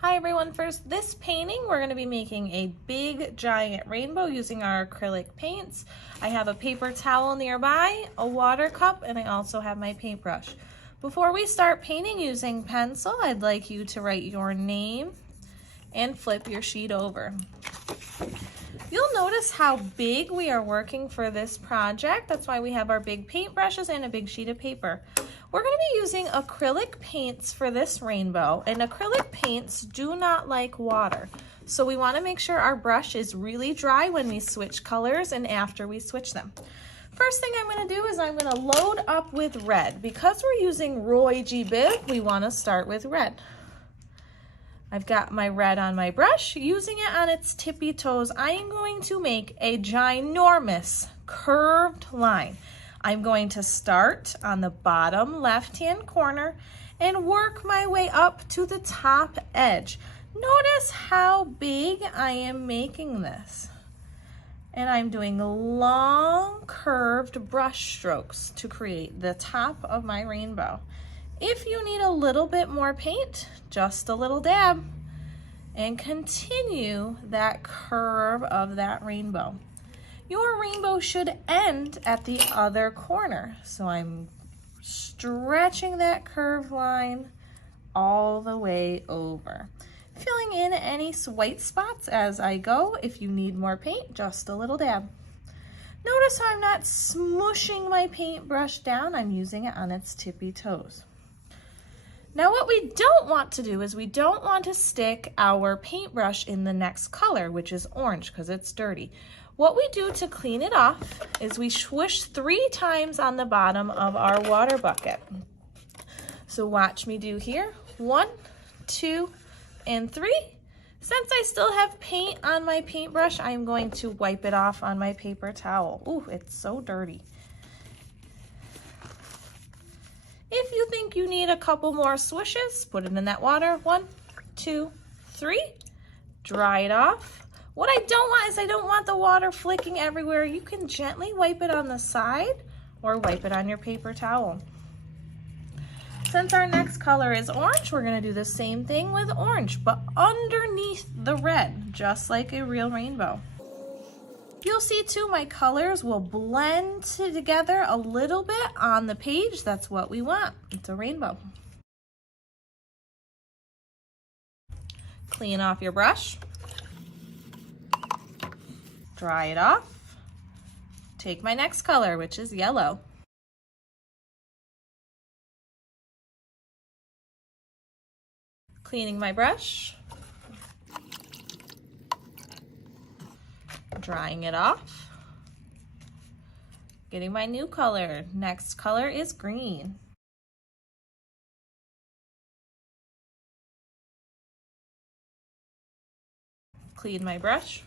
Hi everyone, for this painting we're going to be making a big giant rainbow using our acrylic paints. I have a paper towel nearby, a water cup, and I also have my paintbrush. Before we start painting using pencil, I'd like you to write your name and flip your sheet over. You'll notice how big we are working for this project. That's why we have our big paintbrushes and a big sheet of paper. We're going to be using acrylic paints for this rainbow, and acrylic paints do not like water. So we want to make sure our brush is really dry when we switch colors and after we switch them. First thing I'm going to do is I'm going to load up with red. Because we're using Roy G. Biv, we want to start with red. I've got my red on my brush. Using it on its tippy toes, I am going to make a ginormous curved line. I'm going to start on the bottom left-hand corner and work my way up to the top edge. Notice how big I am making this. And I'm doing long curved brush strokes to create the top of my rainbow. If you need a little bit more paint, just a little dab, and continue that curve of that rainbow. Your rainbow should end at the other corner. So I'm stretching that curved line all the way over. Filling in any white spots as I go. If you need more paint, just a little dab. Notice how I'm not smushing my paintbrush down. I'm using it on its tippy toes. Now what we don't want to do is we don't want to stick our paintbrush in the next color, which is orange, because it's dirty. What we do to clean it off is we swish 3 times on the bottom of our water bucket. So watch me do here. 1, 2, and 3. Since I still have paint on my paintbrush, I'm going to wipe it off on my paper towel. Ooh, it's so dirty. If you think you need a couple more swishes, put it in that water. 1, 2, 3. Dry it off. What I don't want is I don't want the water flicking everywhere. You can gently wipe it on the side or wipe it on your paper towel. Since our next color is orange, we're going to do the same thing with orange, but underneath the red, just like a real rainbow. You'll see too, my colors will blend together a little bit on the page. That's what we want. It's a rainbow. Clean off your brush. Dry it off. Take my next color, which is yellow. Cleaning my brush. Drying it off. Getting my new color. Next color is green. Clean my brush.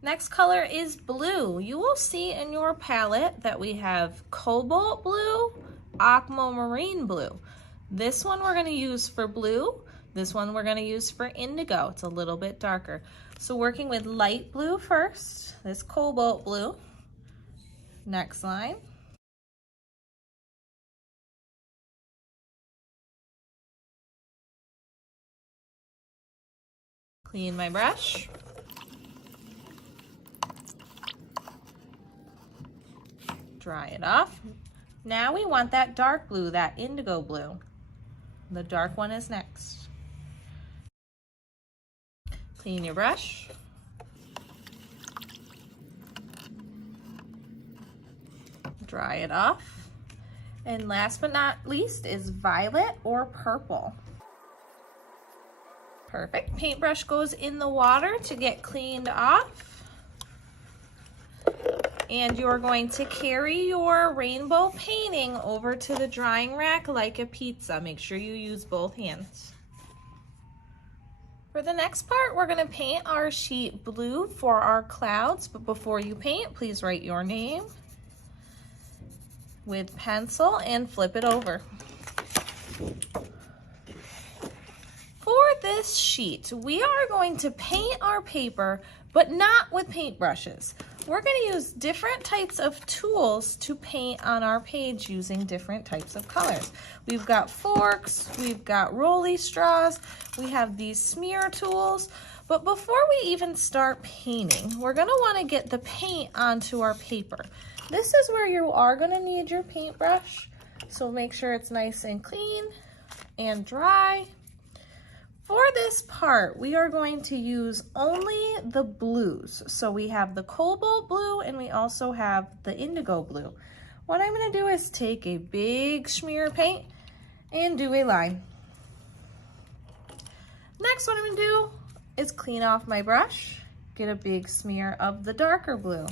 Next color is blue. You will see in your palette that we have cobalt blue, aquamarine blue. This one we're going to use for blue. This one we're going to use for indigo. It's a little bit darker. So working with light blue first, this cobalt blue. Next line. Clean my brush. Dry it off. Now we want that dark blue, that indigo blue. The dark one is next. Clean your brush. Dry it off. And last but not least is violet or purple. Perfect. Paintbrush goes in the water to get cleaned off. And you're going to carry your rainbow painting over to the drying rack like a pizza. Make sure you use both hands. For the next part, we're going to paint our sheet blue for our clouds. But before you paint, please write your name with pencil and flip it over. For this sheet, we are going to paint our paper, but not with paintbrushes. we're going to use different types of tools to paint on our page using different types of colors. We've got forks, we've got rolly straws, we have these smear tools. But before we even start painting, we're going to want to get the paint onto our paper. This is where you are going to need your paintbrush, so make sure it's nice and clean and dry. For this part, we are going to use only the blues. So we have the cobalt blue and we also have the indigo blue. What I'm going to do is take a big smear of paint and do a line. Next, what I'm going to do is clean off my brush, get a big smear of the darker blue,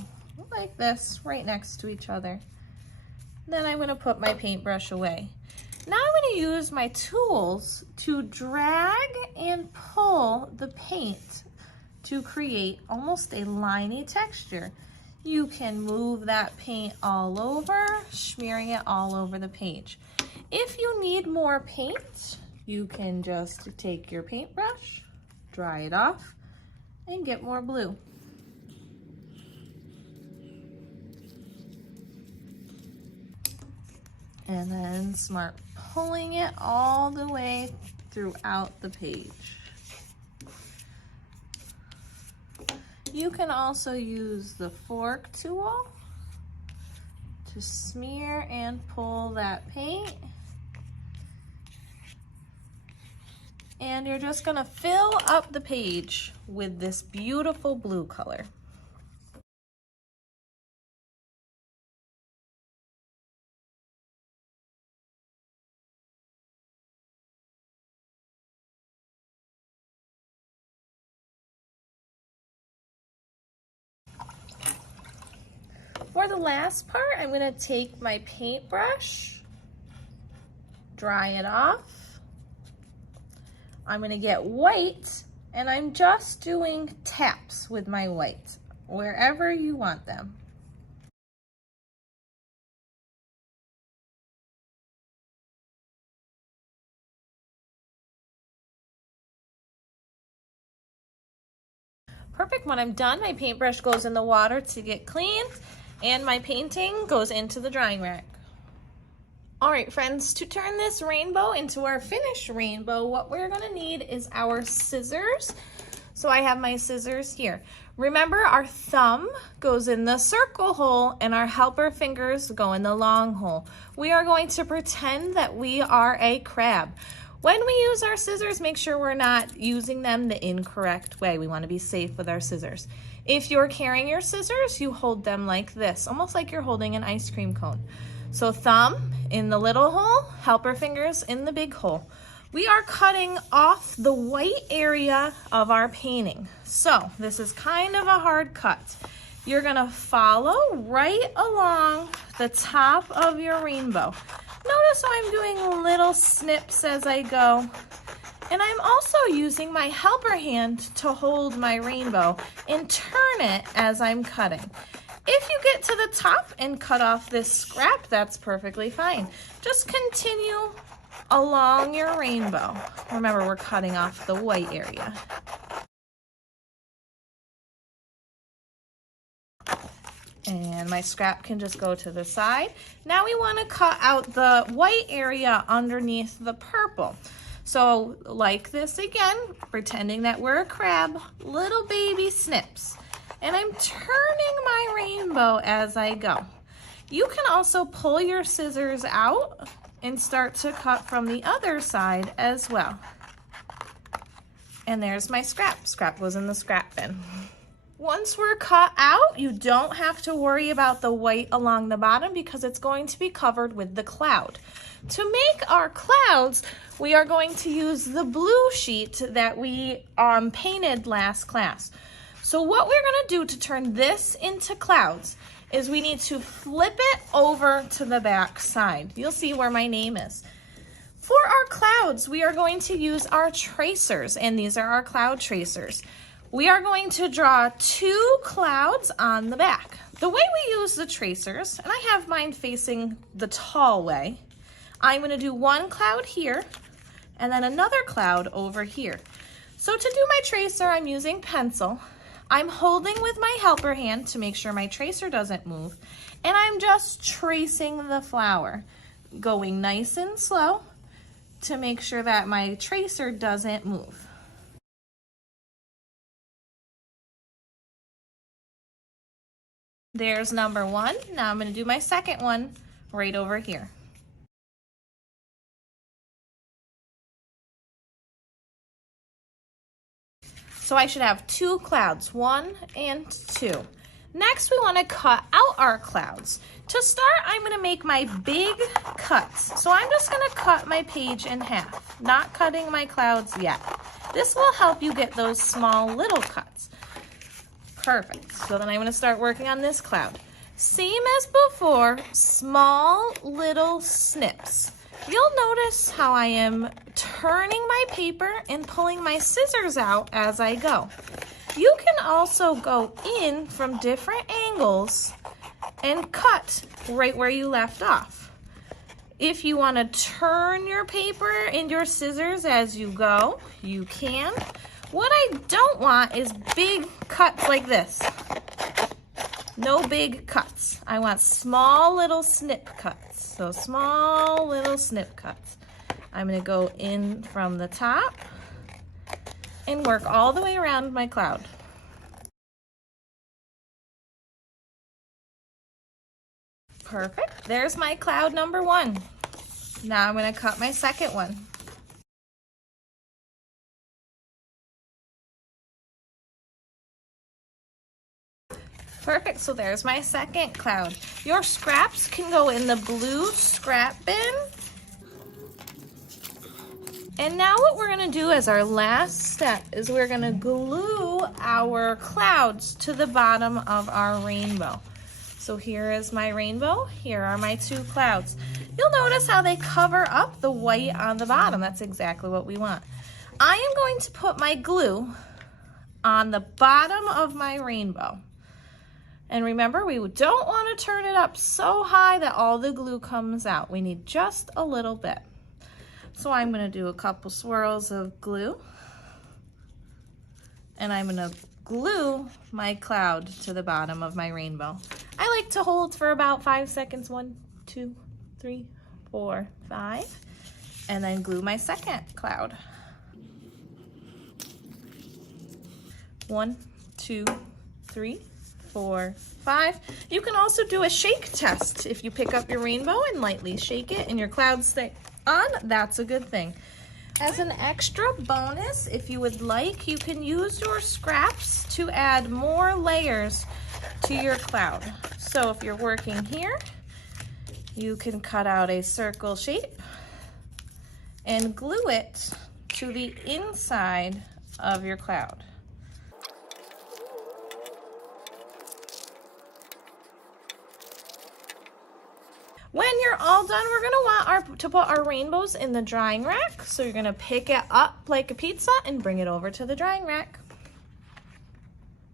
like this, right next to each other. Then I'm going to put my paintbrush away. Now I'm going to use my tools to drag and pull the paint to create almost a liney texture. You can move that paint all over, smearing it all over the page. If you need more paint, you can just take your paintbrush, dry it off, and get more blue. And then start pulling it all the way throughout the page. You can also use the fork tool to smear and pull that paint. And you're just gonna fill up the page with this beautiful blue color. For the last part, I'm going to take my paintbrush, dry it off. I'm going to get white, and I'm just doing taps with my white, wherever you want them. Perfect. When I'm done, my paintbrush goes in the water to get cleaned, and my painting goes into the drying rack. All right, friends, to turn this rainbow into our finished rainbow, what we're gonna need is our scissors. So I have my scissors here. Remember, our thumb goes in the circle hole and our helper fingers go in the long hole. We are going to pretend that we are a crab. When we use our scissors, make sure we're not using them the incorrect way. We want to be safe with our scissors. If you're carrying your scissors, you hold them like this, almost like you're holding an ice cream cone. So thumb in the little hole, helper fingers in the big hole. We are cutting off the white area of our painting. So this is kind of a hard cut. You're gonna follow right along the top of your rainbow. Notice how I'm doing little snips as I go. And I'm also using my helper hand to hold my rainbow and turn it as I'm cutting. If you get to the top and cut off this scrap, that's perfectly fine. Just continue along your rainbow. Remember, we're cutting off the white area. And my scrap can just go to the side. Now we want to cut out the white area underneath the purple. So like this again, pretending that we're a crab, little baby snips. And I'm turning my rainbow as I go. You can also pull your scissors out and start to cut from the other side as well. And there's my scrap. Scrap goes in the scrap bin. Once we're cut out, you don't have to worry about the white along the bottom because it's going to be covered with the cloud. To make our clouds, we are going to use the blue sheet that we painted last class. So what we're gonna do to turn this into clouds is we need to flip it over to the back side. You'll see where my name is. For our clouds, we are going to use our tracers, and these are our cloud tracers. We are going to draw 2 clouds on the back. The way we use the tracers, and I have mine facing the tall way, I'm going to do 1 cloud here and then another cloud over here. So to do my tracer, I'm using pencil. I'm holding with my helper hand to make sure my tracer doesn't move, and I'm just tracing the flower, going nice and slow to make sure that my tracer doesn't move. There's number one. Now I'm going to do my second one right over here. So I should have two clouds, 1 and 2. Next, we want to cut out our clouds. To start, I'm going to make my big cuts. So I'm just going to cut my page in half, not cutting my clouds yet. This will help you get those small little cuts. Perfect. So then I'm going to start working on this cloud. Same as before, small little snips. You'll notice how I am turning my paper and pulling my scissors out as I go. You can also go in from different angles and cut right where you left off. If you want to turn your paper and your scissors as you go, you can. What I don't want is big cuts like this. No big cuts. I want small little snip cuts. So small little snip cuts. I'm going to go in from the top and work all the way around my cloud. Perfect. There's my cloud number one. Now I'm going to cut my second one. Perfect, so there's my second cloud. Your scraps can go in the blue scrap bin. And now what we're gonna do as our last step is we're gonna glue our clouds to the bottom of our rainbow. So here is my rainbow, here are my two clouds. You'll notice how they cover up the white on the bottom. That's exactly what we want. I am going to put my glue on the bottom of my rainbow. And remember, we don't want to turn it up so high that all the glue comes out. We need just a little bit. So I'm going to do a couple swirls of glue. And I'm going to glue my cloud to the bottom of my rainbow. I like to hold for about 5 seconds. 1, 2, 3, 4, 5. And then glue my second cloud. 1, 2, 3, 4, 5. You can also do a shake test. If you pick up your rainbow and lightly shake it and your clouds stay on, that's a good thing. As an extra bonus, if you would like, you can use your scraps to add more layers to your cloud. So if you're working here, you can cut out a circle shape and glue it to the inside of your cloud. When you're all done, we're gonna want to put our rainbows in the drying rack. So you're gonna pick it up like a pizza and bring it over to the drying rack.